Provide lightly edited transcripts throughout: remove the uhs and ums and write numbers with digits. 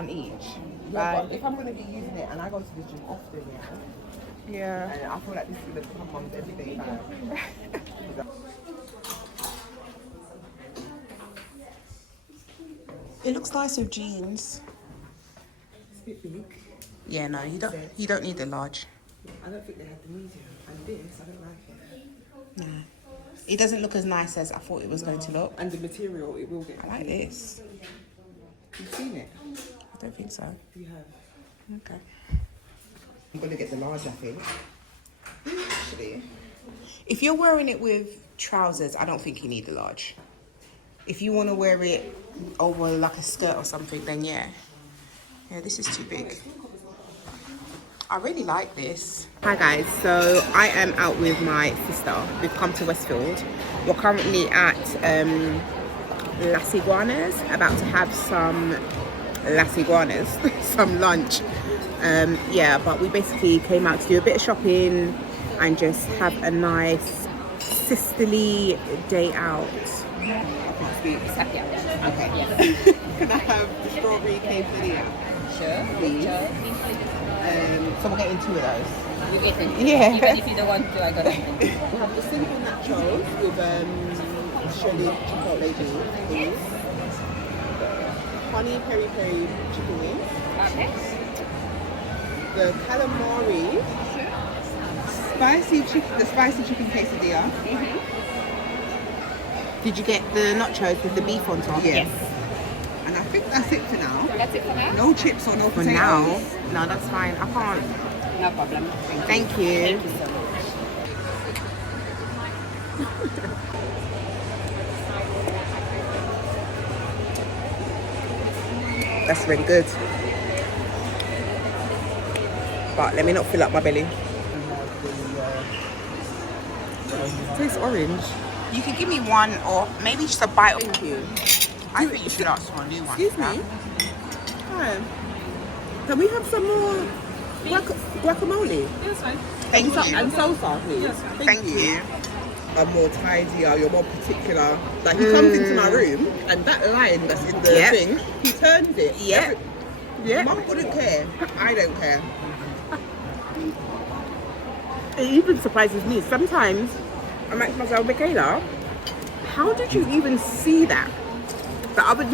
one each. Yeah, but if I'm gonna be using it and I go to the gym often, Yeah. and I feel like this is gonna become mum's everyday bag. It looks nice with jeans. It's a bit big. Yeah, no, you don't need the large. I don't think they had the medium. And this, I don't like it. No. It doesn't look as nice as I thought it was going to look. And the material, it will get. I like this. You've seen it? I don't think so. You have. Okay. I'm gonna get the large, I think. Actually. If you're wearing it with trousers, I don't think you need the large. If you want to wear it over like a skirt or something, then yeah. Yeah, this is too big. I really like this. Hi guys, so I am out with my sister. We've come to Westfield. We're currently at Las Iguanas, about to have some Las Iguanas, some lunch. Yeah, but we basically came out to do a bit of shopping and just have a nice sisterly day out. Okay. Can I have the strawberry quesadilla? Sure. Please. So we're getting 2 of those. You get it? Yeah. Even if you don't want to, I got it. We have the simple nachos with shredded chipotle cheese. Honey peri peri chicken wings. Okay. The calamari. The spicy chicken quesadilla. Did you get the nachos with the beef on top? Yes. And I think that's it for now. That's it for now? No chips or no For potatoes. now? No, that's fine. I can't. No problem. Thank you. Thank you so much. That's really good. But let me not fill up my belly. Tastes orange. You can give me one or maybe just a bite of. Thank you. I think you should ask for a new one. Excuse me. Hi. Can we have some more guacamole? That's fine. Thank you. And salsa, please. Yes, fine. Thank you. Are more tidier, you're more particular. Like he comes into my room and that line that's in the Yep. thing, he turns it. Yep. Yeah. Mum wouldn't care. I don't care. It even surprises me. Sometimes I'm like to myself, Michaela, how did you even see that? The other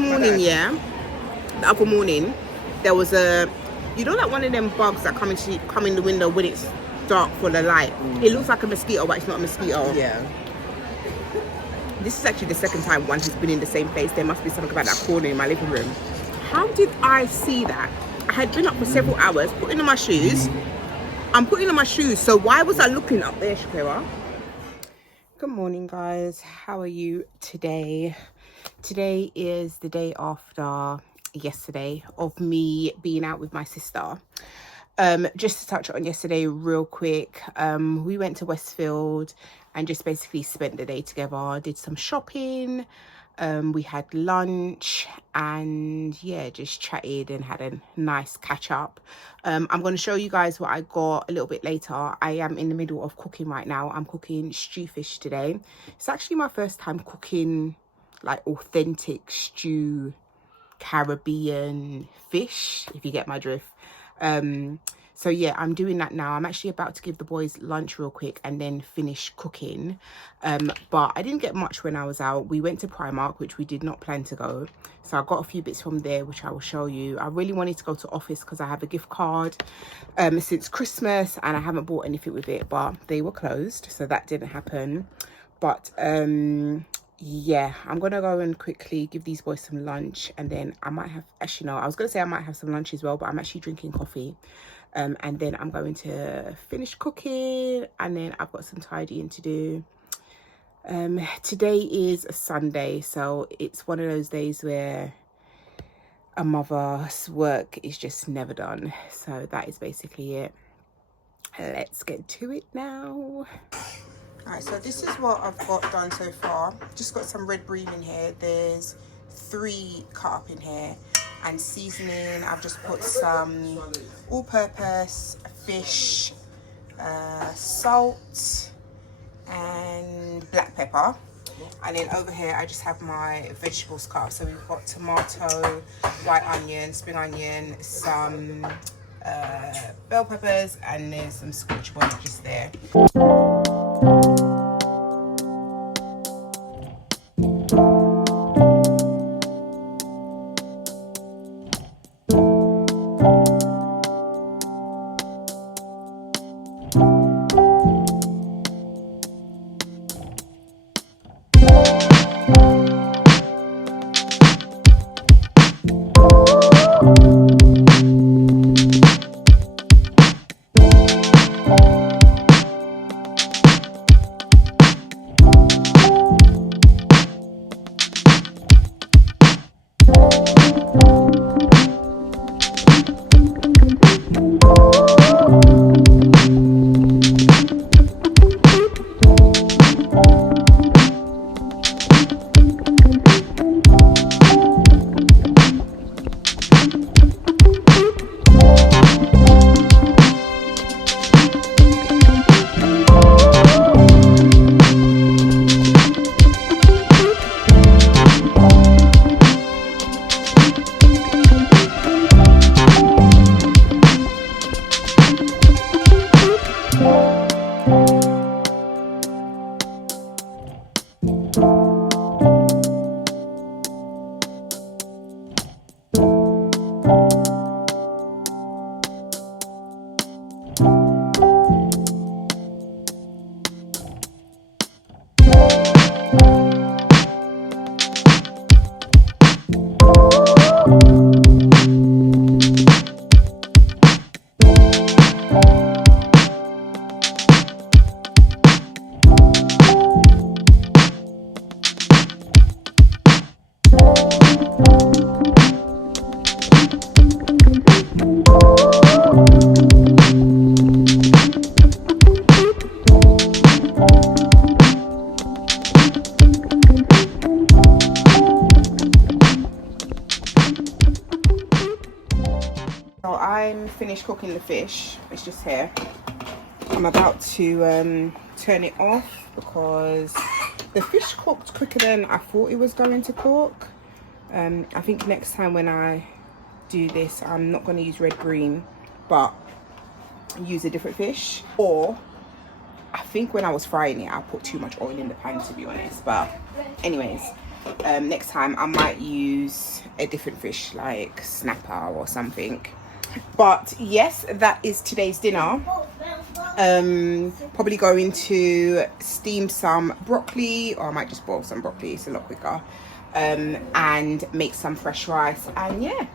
morning, there was a, you know, like one of them bugs that come in the window when it's dark for the light. It looks like a mosquito, but it's not a mosquito. Yeah. This is actually the second time one has been in the same place. There must be something about that corner in my living room. How did I see that? I had been up for several hours, putting on my shoes. I'm putting on my shoes, so why was I looking up there, Shakira? Good morning, guys. How are you today? Today is the day after yesterday of me being out with my sister. Just to touch on yesterday real quick, we went to Westfield and just basically spent the day together, did some shopping, we had lunch, and yeah, just chatted and had a nice catch up. I'm going to show you guys what I got a little bit later. I am in the middle of cooking right now. I'm cooking stew fish today. It's actually my first time cooking like authentic stew Caribbean fish, if you get my drift. So yeah, I'm doing that now. I'm actually about to give the boys lunch real quick and then finish cooking. But I didn't get much when I was out. We went to Primark, which we did not plan to go. So I got a few bits from there, which I will show you. I really wanted to go to Office because I have a gift card since Christmas and I haven't bought anything with it, but they were closed, so that didn't happen. But yeah, I'm gonna go and quickly give these boys some lunch, and then I might have, actually no, I was gonna say I might have some lunch as well, but I'm actually drinking coffee. And then I'm going to finish cooking, and then I've got some tidying to do. Today is a Sunday, so it's one of those days where a mother's work is just never done. So that is basically it. Let's get to it now. Alright, so this is what I've got done so far. Just got some red bream in here. There's 3 cut up in here. And seasoning, I've just put some all-purpose fish, salt and black pepper. And then over here, I just have my vegetables cut up. So we've got tomato, white onion, spring onion, some bell peppers, and then some scotch bonnet just there. So I'm finished cooking the fish. It's just here. I'm about to turn it off because the fish cooked quicker than I thought it was going to cook. I think next time when I do this, I'm not going to use red green, but use a different fish. Or I think when I was frying it, I put too much oil in the pan, to be honest. But anyways, next time I might use a different fish like snapper or something. But yes, that is today's dinner. Probably going to steam some broccoli, or I might just boil some broccoli, it's a lot quicker, and make some fresh rice. And yeah,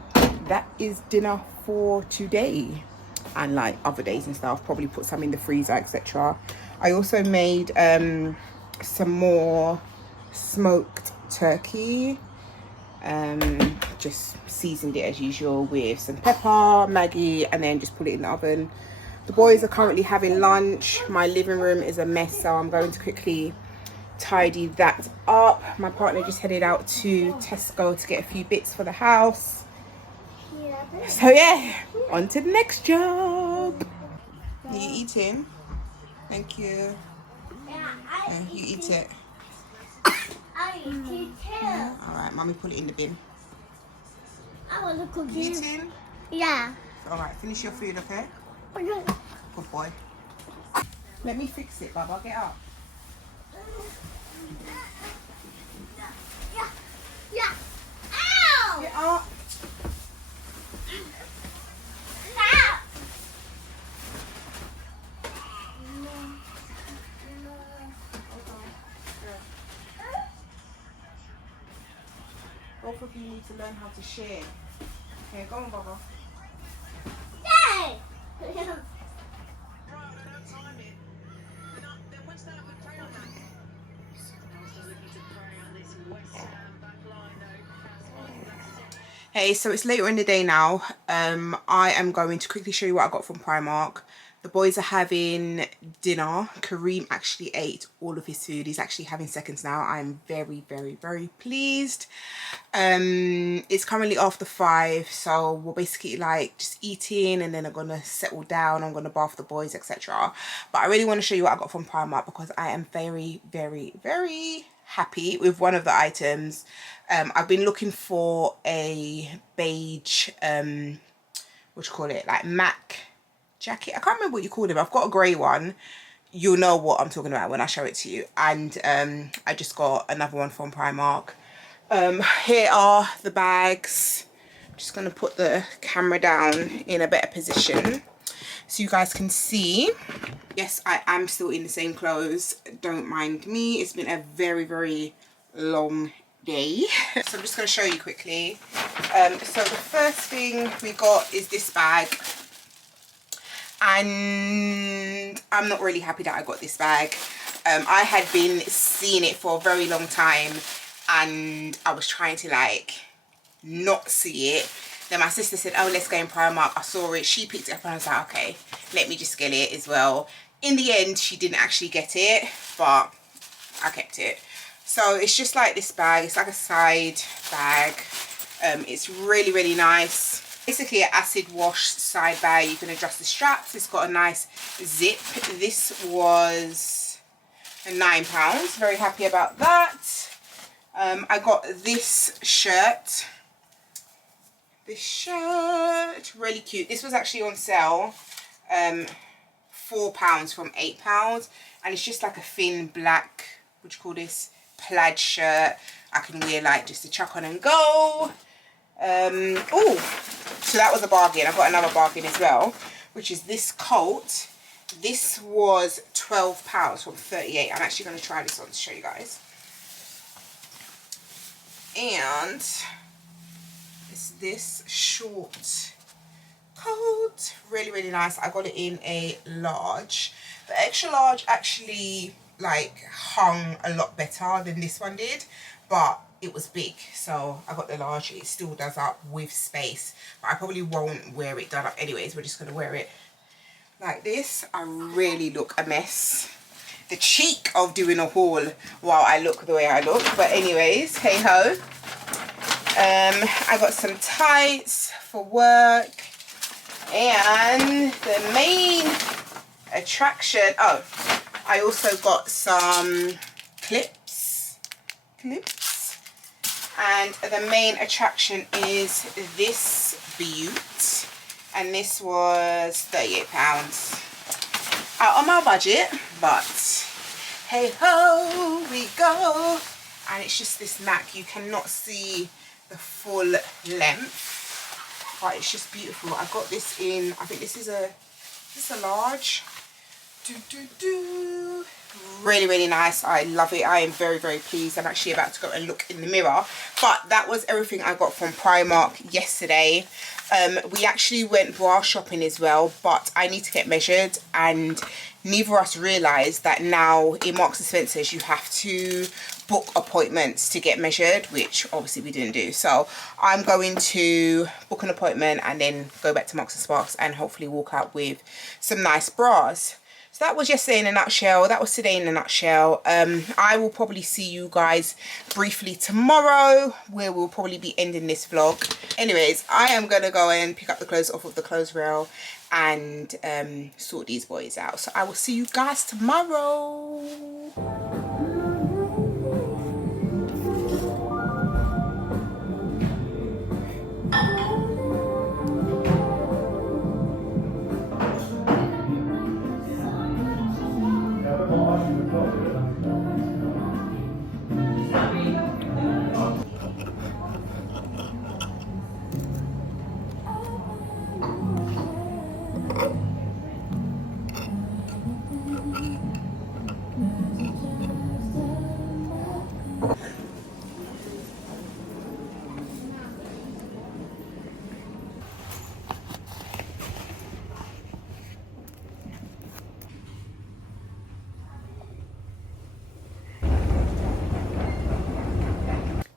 that is dinner for today. And like other days and stuff, probably put some in the freezer, etc. I also made some more smoked turkey. Just seasoned it as usual with some pepper, Maggi, and then just put it in the oven. The boys are currently having lunch. My living room is a mess, so I'm going to quickly tidy that up. My partner just headed out to Tesco to get a few bits for the house. So yeah, on to the next job. Are you eating? Thank you. Yeah, you eat it. I eat it too. Alright, mommy, put it in the bin. I want to cook it. Eating? Yeah. Alright, finish your food, okay? Okay. Good boy. Let me fix it, Baba. Get up. Yeah. Yeah. Ow! Get up. Ow! Both of you need to learn how to share. Okay, go on, Baba. Yay! Hey, so it's later in the day now. I am going to quickly show you what I got from Primark. The boys are having dinner. Kareem actually ate all of his food. He's actually having seconds now. I'm very, very, very pleased. It's currently after 5, so we're basically like just eating, and then I'm gonna settle down. I'm gonna bath the boys, etc. But I really want to show you what I got from Primark because I am very, very, very happy with one of the items. I've been looking for a beige, what do you call it, like MAC jacket. I can't remember what you call them. I've got a grey one. You'll know what I'm talking about when I show it to you. And I just got another one from Primark. Here are the bags. I'm just going to put the camera down in a better position so you guys can see. Yes, I am still in the same clothes. Don't mind me. It's been a very, very long day. So I'm just going to show you quickly. So the first thing we got is this bag. And I'm not really happy that I got this bag. I had been seeing it for a very long time and I was trying to like not see it. Then my sister said, oh, let's go in Primark. I saw it, she picked it up and I was like, okay, let me just get it as well. In the end, she didn't actually get it, but I kept it. So it's just like this bag. It's like a side bag. It's really, really nice. Basically an acid wash side bag. You can adjust the straps. It's got a nice zip. This was £9. Very happy about that. I got this shirt. This shirt, really cute. This was actually on sale. £4 from £8. And it's just like a thin black, what do you call this, plaid shirt. I can wear like just a chuck on and go. Oh, so that was a bargain. I got another bargain as well, which is this coat. This was £12 from 38. I'm actually going to try this on to show you guys. And it's this short coat. Really, really nice. I got it in a large. The extra large actually like hung a lot better than this one did, but it was big, so I got the large. It still does up with space, but I probably won't wear it done up anyways. We're just gonna wear it like this. I really look a mess. The cheek of doing a haul while I look the way I look, but anyways, hey ho. I got some tights for work, and the main attraction, oh, I also got some clips, and the main attraction is this beaut, and this was £38. Out on my budget, but hey ho, we go. And it's just this MAC. You cannot see the full length, but it's just beautiful. I got this in, I think this is a large. Really, really nice. I love it. I am very, very pleased. I'm actually about to go and look in the mirror. But that was everything I got from Primark yesterday. We actually went bra shopping as well, but I need to get measured, and neither of us realised that now in Marks and Spencer's you have to book appointments to get measured, which obviously we didn't do. So I'm going to book an appointment and then go back to Marks and Sparks and hopefully walk out with some nice bras. So that was yesterday in a nutshell. That was today in a nutshell. I will probably see you guys briefly tomorrow, where we'll probably be ending this vlog. Anyways, I am going to go and pick up the clothes off of the clothes rail and sort these boys out. So I will see you guys tomorrow.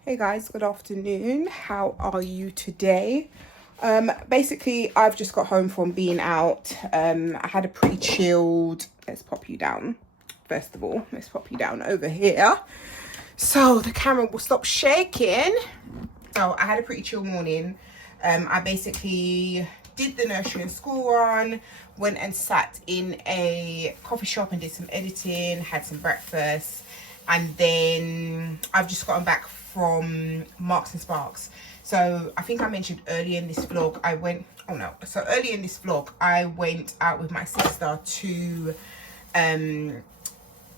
Hey guys, good afternoon. How are you today? Basically I've just got home from being out. I had a pretty chilled, let's pop you down first of all, let's pop you down over here so the camera will stop shaking. So I had a pretty chill morning. I basically did the nursery and school run, went and sat in a coffee shop and did some editing, had some breakfast, and then I've just gotten back from Marks and Sparks. So I think I mentioned earlier in this vlog I went out with my sister to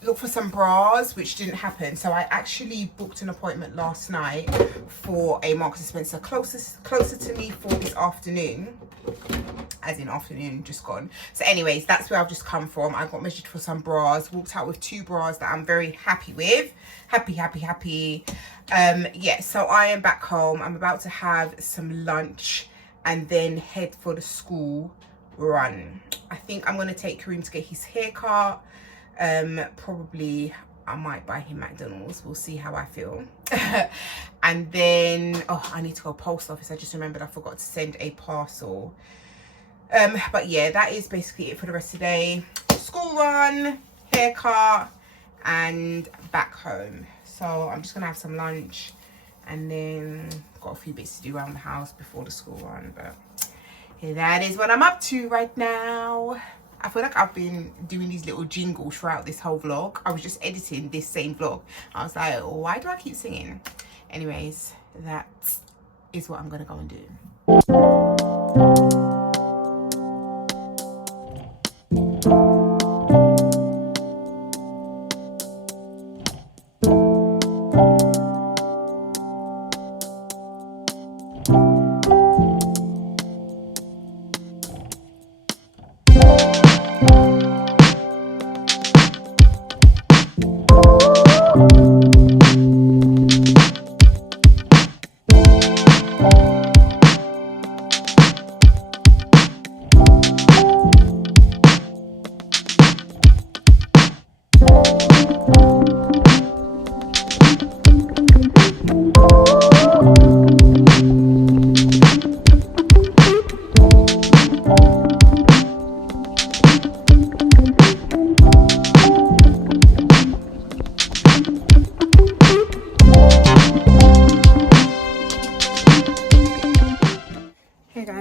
look for some bras, which didn't happen. So I actually booked an appointment last night for a Marks and Spencer closer to me for this afternoon, as in afternoon just gone. So anyways, that's where I've just come from. I got measured for some bras, walked out with 2 bras that I'm very happy with. Happy. Yeah, so I am back home. I'm about to have some lunch and then head for the school run. I think I'm gonna take Kareem to get his haircut. Probably I might buy him McDonald's. We'll see how I feel. And then I need to go post office. I just remembered I forgot to send a parcel. But yeah, that is basically it for the rest of the day. School run, haircut, and back home. So I'm just gonna have some lunch and then got a few bits to do around the house before the school run. But yeah, that is what I'm up to right now. I feel like I've been doing these little jingles throughout this whole vlog. I was just editing this same vlog. I was like, why do I keep singing? Anyways, that is what I'm gonna go and do.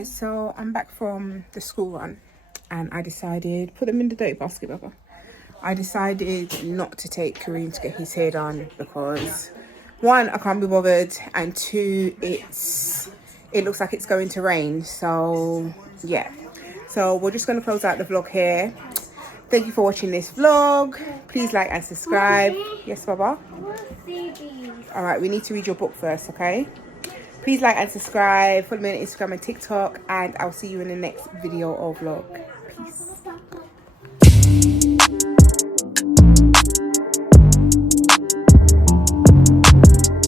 So I'm back from the school run and I decided, put them in the dirty basket, Baba. I decided not to take Kareem to get his hair done because 1, I can't be bothered, and 2, it looks like it's going to rain. So yeah, so we're just going to close out the vlog here. Thank you for watching this vlog. Please like and subscribe. Yes, Baba? All right, we need to read your book first, okay? Please like and subscribe, follow me on Instagram and TikTok, and I'll see you in the next video or vlog. Peace.